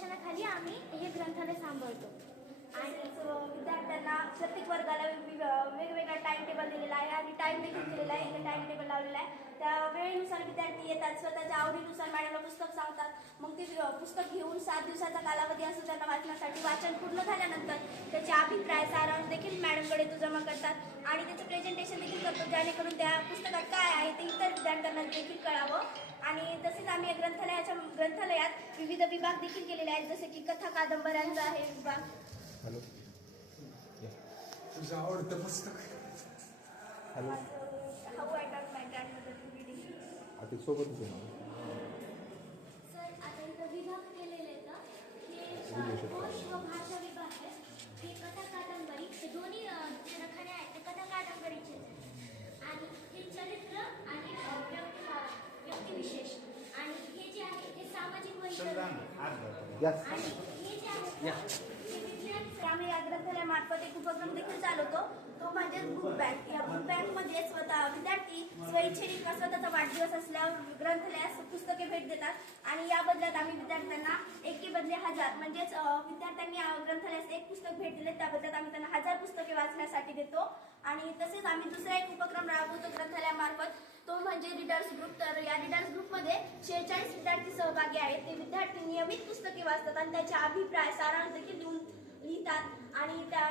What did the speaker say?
मार्गदर्शनाखाली आम्ही हे ग्रंथालय सांभाळतो आणि विद्यार्थ्यांना प्रत्येक वर्गाला वेगवेगळा टाइम टेबल दिलेला आहे आणि टाइम देखील दिलेला आहे. इथे टाइम टेबल लावलेला आहे. त्या वेळेनुसार विद्यार्थी येतात, स्वतःच्या आवडीनुसार मॅडमला पुस्तक सांगतात. मग ते पुस्तक घेऊन 7 दिवसाचा कालावधी असतो त्यांना वाचण्यासाठी. वाचन पूर्ण झाल्यानंतर त्याचे अभिप्राय सारांश देखील मॅडमकडे जमा करतात आणि त्याचं प्रेझेंटेशन देखील करतो, जेणेकरून त्या पुस्तकात काय आहे ते इतर विद्यार्थ्यांना देखील कळावं. आणि तसेच आम्ही ग्रंथालयात विविध विभाग देखील केलेले आहेत, जसे की कथा कादंबऱ्यांचा आहे विभाग. हॅलो, तुझं आवडतं पुस्तक? Hello, how I talk my grandmother to reading. आता सोबतच आहे ना. सर, आता इथं विभाग केलेले आहेत. विदेशात. हे कोश व भाषा विभाग आहे. हे कथा कादंबरी, हे दोन्ही जे रखाने आहेत ते कथा कादंबरीचे आणि हे चरित्र आणि व्यक्तिविशेष. आणि हे जे आहे ते सामाजिक वैशिष्ट्य यस. आणि हे जे आहे ते विज्ञान. आम्ही या ग्रंथालयामार्फत एक उपक्रम देखील चालवतो, तो म्हणजे बुक बँक. या बुक बँकमध्ये स्वतः विद्यार्थी स्वइच्छेने स्वतःचा वाढदिवस असल्यावर ग्रंथालयास पुस्तके भेट देतात आणि या बदल्यात आम्ही विद्यार्थ्यांना एके बदले 1000 म्हणजेच विद्यार्थ्यांनी ग्रंथालयास एक पुस्तक भेट दिले, त्या बदल्यात आम्ही त्यांना 1000 पुस्तके वाचण्यासाठी देतो. आणि तसेच आम्ही दुसरा एक उपक्रम राबवतो ग्रंथालयामार्फत, तो म्हणजे रीडर्स ग्रुप. तर या रीडर्स ग्रुपमध्ये 46 विद्यार्थी सहभागी आहेत. ते विद्यार्थी नियमित पुस्तके वाचतात आणि त्याचे अभिप्राय सारांश देखील लिहितात आणि त्या